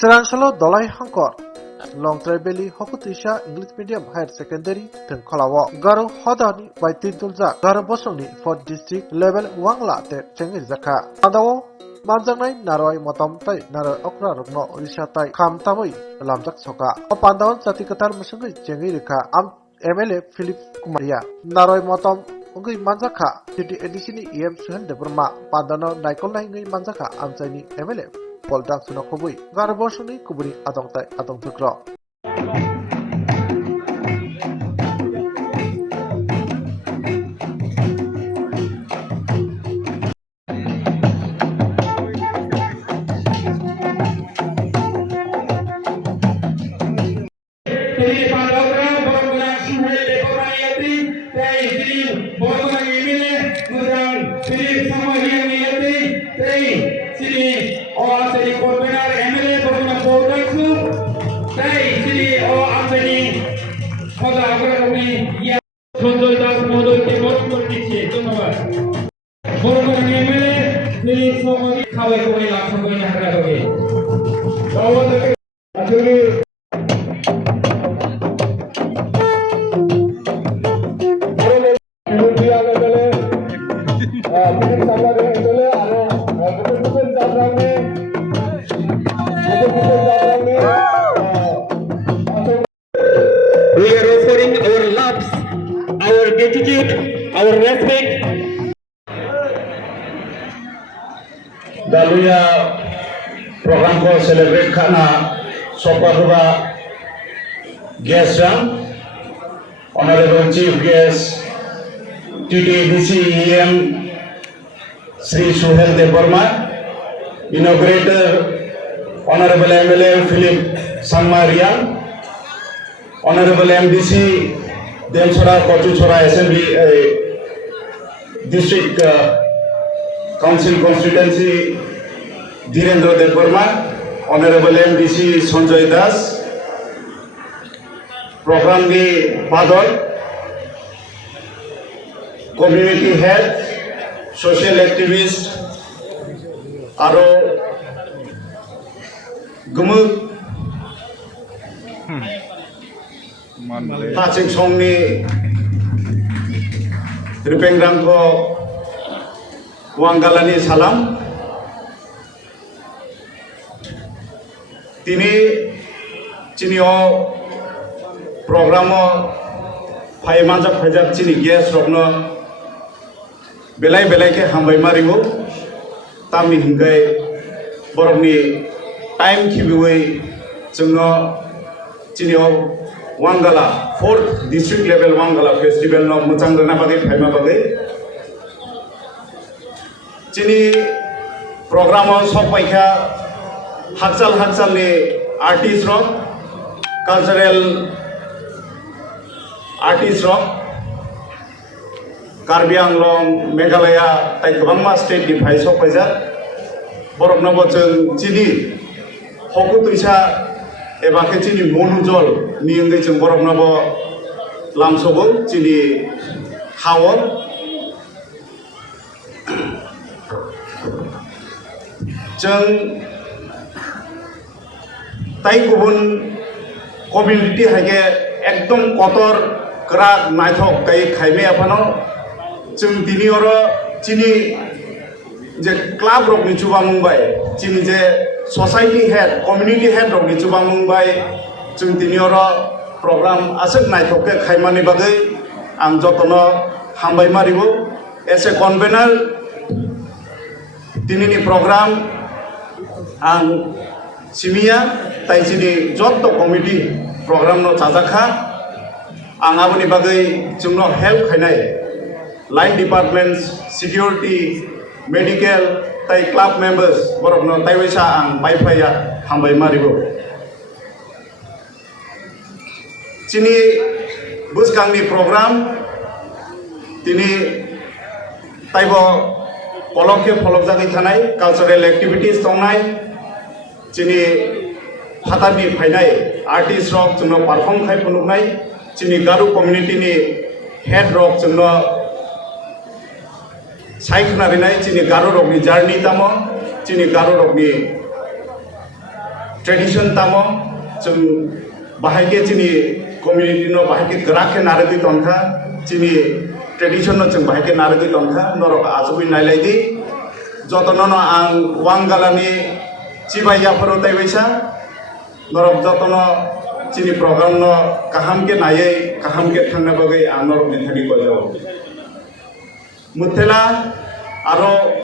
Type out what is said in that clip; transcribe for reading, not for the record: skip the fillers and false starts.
Chirangsalo Dolai Hangkor Long Tribally Hokutisha English Medium Higher Secondary Tenkholawa Garo Hodani by Tintulza Garo Bosoni for District Level Wangla Te Chengir Zaka Adawo Manjangai Naroi Motam Tai Naro Okra Rogno Risha Tai Kam Tamoi Lamjak Soka Opandawon Satikatar Musungi Chengirika Am MLA Philip Kumaria Naroi Motam Ungi Manjaka City Edisini EM Suhan Debrma Pandano Naikol Ngai Manjaka Amsani MLA Poldak Sunakobui Garbosuni Kuburi Adongtai Adong Tukro Sanjay Das মহোদয়কে বক্তব্য দিচ্ছে ধন্যবাদ বর্তমান MLA তিনি সমাজে খাওয়াই করে লাভ করে না করা হবে আসলে we are offering our loves, our gratitude, our respect. Daluya program ko celebrate kana sopa huwa guest honorable chief guest TTDC EM Sri Suhel Deborma, inaugurator honorable MLA Philip Sangmarian, honorable MDC Demsora Kochuchora Assembly District Council Constituency Dhirendra Deborma, honorable MDC Sanjay Das, program ni Padol, community health, social activist, aro gumuk Taching Songni Ripengrang ko Wanggalani salam Tini Chinio Programo Pai Manjak Pajak Chini Gas Rogno Belai Belai ke Hambai Maribu Tami Hingai Borogni Time Kibiway Jungno Chinio Wangala 4th district level Wangala festival no muchangrana bagi phaima bagi chini program sok paikha hakchal ni artist rock cultural artist rock Karbi Anglong Meghalaya tai gobangma state ni phai sok paijak borokno bochung chini hokutuisa eba ke chini monujol ni ngai chung borok nabo lamsobo chini hawo chung tai kubun community hage ekdom kotor krak naithok kai khaime aphano chung tini oro chini je club rok ni chuba mumbai chini je society head community head rok ni chuba mumbai chung tini oro program asuk naithoke khaimani bagai ang jotono hambai maribo as a convener tini ni program ang simia tai chini jotto committee program no chajakha ang aboni bagai chungno help khainai line departments security medical tai club members borokno tai waisa ang baifaya hambai maribo chini buskangni program tini taibo polokhe pholokjagui thanai cultural activities tongnai chini phatani phainai artist rok chungno perform khai punuknai chini garu community ni head rok chungno साइखना रिनाय Chini Garo रगनि journey तामो Chini Garo रगनि tradition तामो जों बाहायके चिनि community no बाहायके गराखे नारगै तंखा चिनि tradition no जों बाहायके नारगै तंखा नरक आजबुइ नायलायदि जतन आं वांगालानि चिबाइयाफोराव ताइबायसा नरक जतन चिनि programme no काहाम के नायै काहाम के थांना बगै आं नरक नि थाखै गजाव मुथेला आरो